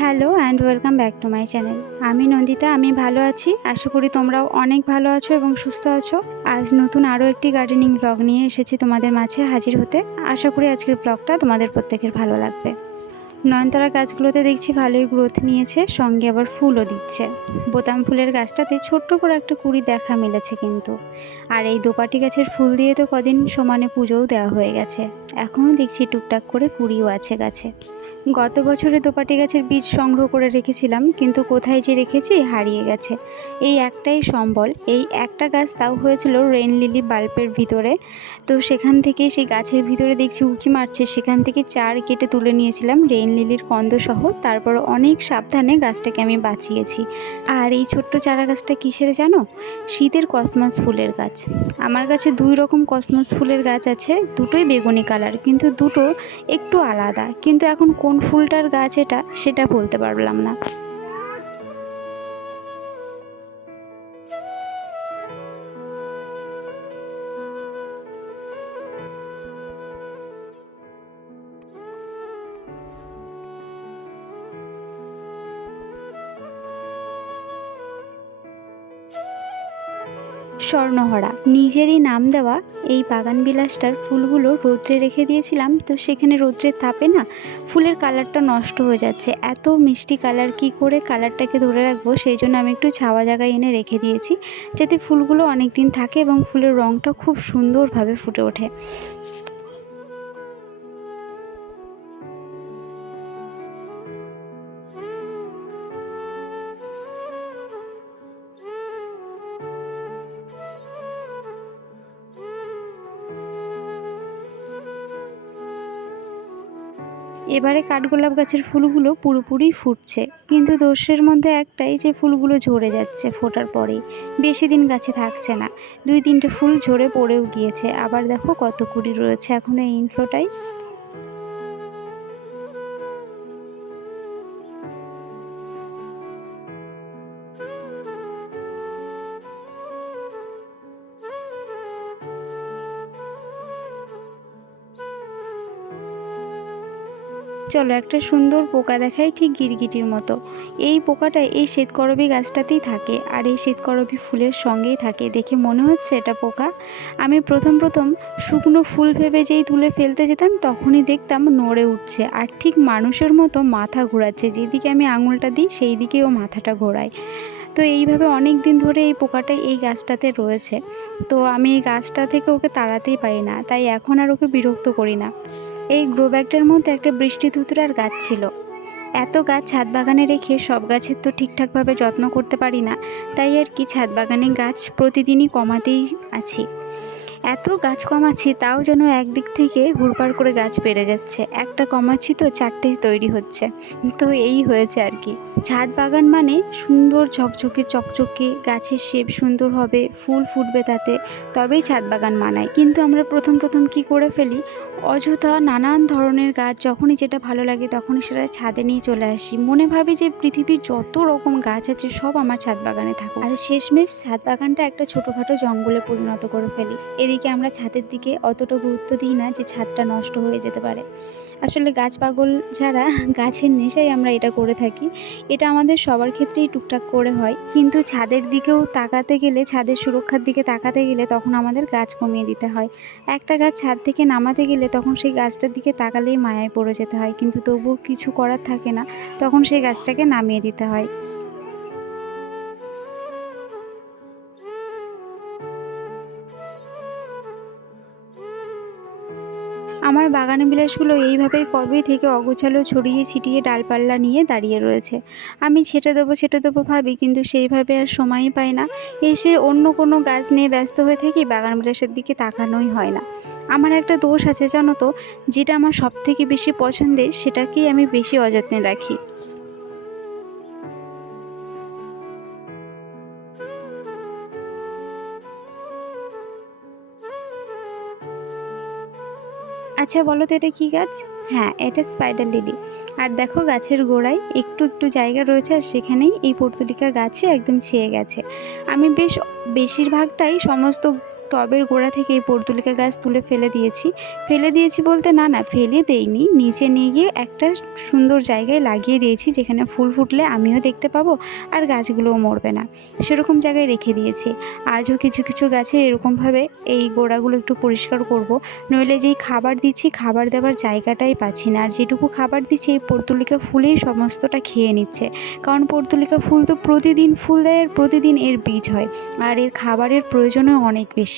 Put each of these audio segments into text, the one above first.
Hello and welcome back to my channel. আমি নন্দিতা, আমি ভালো আছি। আশা করি তোমরাও অনেক ভালো আছো এবং সুস্থ আছো। আজ নতুন আরও একটি গার্ডেনিং ব্লগ নিয়ে এসেছি তোমাদের মাঝে হাজির হতে। আশা করি আজকের ব্লগটা তোমাদের প্রত্যেকের ভালো লাগবে। নয়নতারা গাছগুলোতে দেখছি ভালোই গ্রোথ নিয়েছে, সঙ্গে আবার ফুলও দিচ্ছে। বোতাম ফুলের গাছটাতে ছোট্ট করে একটা কুড়ি দেখা মিলেছে কিন্তু। আর এই দোপাটি গাছের ফুল দিয়ে তো কদিন সমানে পুজোও দেওয়া হয়ে গেছে। এখনও দেখছি টুকটাক করে কুড়িও আছে গাছে। গত বছরে দোপাটি গাছের বীজ সংগ্রহ করে রেখেছিলাম, কিন্তু কোথায় যে রেখেছি হারিয়ে গেছে। এই একটাই সম্বল, এই একটা গাছ তাও হয়েছিল রেন লিলি বাল্বের ভিতরে। তো সেখান থেকে সেই গাছের ভিতরে দেখছি উঁকি মারছে, সেখান থেকে চার কেটে তুলে নিয়েছিলাম রেন লিলির কন্দসহ তারপর অনেক সাবধানে গাছটাকে আমি বাঁচিয়েছি। আর এই ছোট্ট চারা গাছটা কিসের জানো? শীতের কসমস ফুলের গাছ। আমার কাছে দুই রকম কসমস ফুলের গাছ আছে, দুটোই বেগুনি কালার, কিন্তু দুটো একটু আলাদা। কিন্তু এখন কোন ফুলটার গাছ এটা সেটা বলতে পারলাম না। স্বর্ণহরা নিজেরই নাম দেওয়া এই বাগান বিলাসটার ফুলগুলো রৌদ্রে রেখে দিয়েছিলাম। তো সেখানে রৌদ্রের তাপে না ফুলের কালারটা নষ্ট হয়ে যাচ্ছে। এত মিষ্টি কালার কি করে কালারটাকে ধরে রাখব? সেই জন্য আমি একটু ছাওয়া জায়গায় এনে রেখে দিয়েছি। যাতে ফুলগুলো অনেক দিন থাকে এবং ফুলের রঙটা খুব সুন্দরভাবে ফুটে ওঠে। এবারে কাঠগোলাপ গাছের ফুলগুলো পুরোপুরি ফুটছে, কিন্তু দোষের মধ্যে একটাই যে ফুলগুলো ঝরে যাচ্ছে ফোটার পরেই বেশি দিন গাছে থাকছে না। দুই তিনটে ফুল ঝরে পড়েও গিয়েছে। আবার দেখো কত কুড়ি রয়েছে এখন এই ইনফ্লোটাই চলো একটা সুন্দর পোকা দেখাই ঠিক গিরগিটির মতো। এই পোকাটা এই শ্বেতকরবী গাছটাতেই থাকে আর এই শ্বেতকরবি ফুলের সঙ্গেই থাকে। দেখে মনে হচ্ছে এটা পোকা। আমি প্রথম প্রথম শুকনো ফুল ভেবে যেই তুলে ফেলতে যেতাম তখনই দেখতাম নড়ে উঠছে আর ঠিক মানুষের মতো মাথা ঘোরাচ্ছে। যেদিকে আমি আঙুলটা দিই সেই দিকেই ও মাথাটা ঘোরায়। তো এইভাবে অনেক দিন ধরে এই পোকাটা এই গাছটাতে রয়েছে। তো আমি এই গাছটা থেকে ওকে তাড়াতেই পারি না। তাই এখন আর ওকে বিরক্ত করি না। এই গ্রো ব্যাগটার মধ্যে একটা বৃষ্টি ধুতুরার গাছ ছিল। এত গাছ ছাদ বাগানে রেখে সব গাছের তো ঠিকঠাকভাবে যত্ন করতে পারি না, তাই আর কি ছাদ বাগানে গাছ প্রতিদিনই কমাতেই আছি। এত গাছ কমাচ্ছি, তাও যেন একদিক থেকে হুড়পাড় করে গাছ বেড়ে যাচ্ছে। একটা কমাচ্ছি তো চারটে তৈরি হচ্ছে। তো এই হয়েছে আর কি। ছাদ বাগান মানে সুন্দর ঝকঝকে চকচকে, গাছের শেপ সুন্দর হবে, ফুল ফুটবে তাতে, তবেই ছাদ বাগান মানায়। কিন্তু আমরা প্রথম প্রথম কি করে ফেলি? অযথা নানান ধরনের গাছ, যখনই যেটা ভালো লাগে তখনই সেটা ছাদে নিয়ে চলে আসি। মনে ভাবি যে পৃথিবীর যত রকম গাছ আছে সব আমার ছাদ বাগানে থাকুক। আর শেষমেশ ছাদ বাগানটা একটা ছোটোখাটো জঙ্গলে পরিণত করে ফেলি। এদিকে আমরা ছাদের দিকে অতটা গুরুত্ব দিই না যে ছাদটা নষ্ট হয়ে যেতে পারে। আসলে গাছ পাগল যারা, গাছের নেশায় আমরা এটা করে থাকি। এটা আমাদের সবার ক্ষেত্রেই টুকটাক করে হয়। কিন্তু ছাদের দিকেও তাকাতে গেলে, ছাদের সুরক্ষার দিকে তাকাতে গেলে তখন আমাদের গাছ কমিয়ে দিতে হয়। একটা গাছ ছাদ থেকে নামাতে গেলে তখন সেই গাছটার দিকে তাকালেই মায়ায় পড়ে যেতে হয়। কিন্তু তবুও কিছু করার থাকে না, তখন সেই গাছটাকে নামিয়ে দিতে হয়। আমার বাগানে বিলাসগুলো এইভাবেই কবে থেকে অগোছালো, ছড়িয়ে ছিটিয়ে ডালপাল্লা নিয়ে দাঁড়িয়ে রয়েছে। আমি ছেটে দেবো ছেটে দেবো ভাবি, কিন্তু সেইভাবে আর সময়ই পাই না। এসে অন্য কোনো গাছ নিয়ে ব্যস্ত হয়ে থাকি, বাগান বিলাসের দিকে তাকানোই হয় না। আমার একটা দোষ আছে জানো তো? যেটা আমার সবথেকে বেশি পছন্দের, সেটাকেই আমি বেশি অযত্নে রাখি। আচ্ছা বলো তো এটা কী গাছ? হ্যাঁ এটা স্পাইডার লিলি আর দেখো গাছের গোড়ায় একটু একটু জায়গা রয়েছে আর সেখানেই এই পর্তুলিকা গাছে একদম ছেয়ে গেছে। আমি বেশ, বেশিরভাগটাই সমস্ত টবের গোড়া থেকে এই পর্তুলিকা গাছ তুলে ফেলে দিয়েছি। ফেলে দিয়েছি বলতে না না, ফেলে দেইনি। নিচে নিয়ে গিয়ে একটা সুন্দর জায়গায় লাগিয়ে দিয়েছি যেখানে ফুল ফুটলে আমিও দেখতে পাবো আর গাছগুলোও মরবে না। সেরকম জায়গায় রেখে দিয়েছি। আজও কিছু কিছু গাছে এরকমভাবে এই গোড়াগুলো একটু পরিষ্কার করব। নইলে যেই খাবার দিচ্ছি, খাবার দেওয়ার জায়গাটাই পাচ্ছি না। আর যেটুকু খাবার দিচ্ছি, এই পর্তুলিকা ফুলেই সমস্তটা খেয়ে নিচ্ছে। কারণ পর্তুলিকা ফুল তো প্রতিদিন ফুল দেয় আর প্রতিদিন এর বীজ হয়। আর এর খাবারের প্রয়োজনও অনেক বেশি।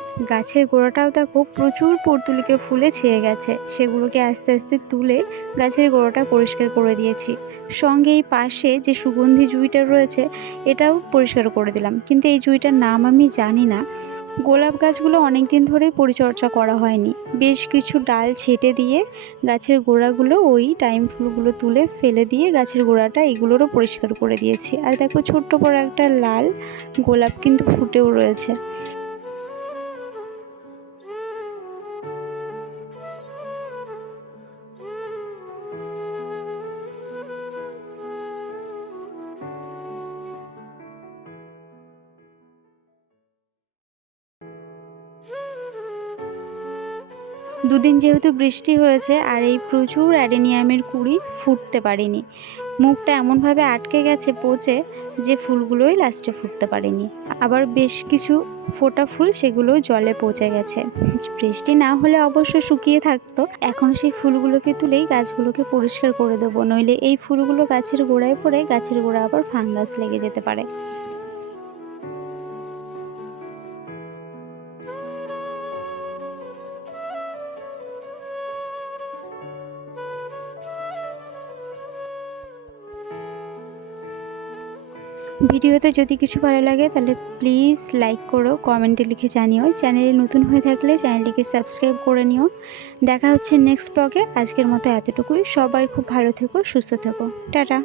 গাছের গোড়াটাও দেখো প্রচুর পর্তুলিকে ফুলে ছেয়ে গেছে। সেগুলোকে আস্তে আস্তে তুলে গাছের গোড়াটা পরিষ্কার করে দিয়েছি। সঙ্গে এই পাশে যে সুগন্ধি জুঁইটা রয়েছে, এটাও পরিষ্কার করে দিলাম। কিন্তু এই জুঁইটার নাম আমি জানি না। গোলাপ গাছগুলো অনেক দিন ধরেই পরিচর্যা করা হয়নি। বেশ কিছু ডাল ছেটে দিয়ে গাছের গোড়াগুলো ওই টাইম ফুলগুলো তুলে ফেলে দিয়ে গাছের গোড়াটা এগুলোরও পরিষ্কার করে দিয়েছি। আর দেখো ছোট্ট বড় একটা লাল গোলাপ কিন্তু ফুটেও রয়েছে। দুদিন যেহেতু বৃষ্টি হয়েছে আর এই প্রচুর অ্যাডেনিয়ামের কুড়ি ফুটতে পারেনি। মুখটা এমনভাবে আটকে গেছে পচে যে ফুলগুলোই লাস্টে ফুটতে পারেনি। আবার বেশ কিছু ফোটা ফুল সেগুলোও জলে পচে গেছে। বৃষ্টি না হলে অবশ্য শুকিয়ে থাকতো। এখন সেই ফুলগুলোকে তুলেই গাছগুলোকে পরিষ্কার করে দেবো। নইলে এই ফুলগুলো গাছের গোড়ায় পড়ে গাছের গোড়া আবার ফাঙ্গাস লেগে যেতে পারে। ভিডিওতে যদি কিছু ভালো লাগে, তাহলে প্লিজ লাইক করো কমেন্টে লিখে জানিও। চ্যানেলে নতুন হয়ে থাকলে চ্যানেলটিকে সাবস্ক্রাইব করে নিও। দেখা হচ্ছে নেক্সট ব্লগে আজকের মতো এতটুকুই। সবাই খুব ভালো থেকো, সুস্থ থেকো। টাটা।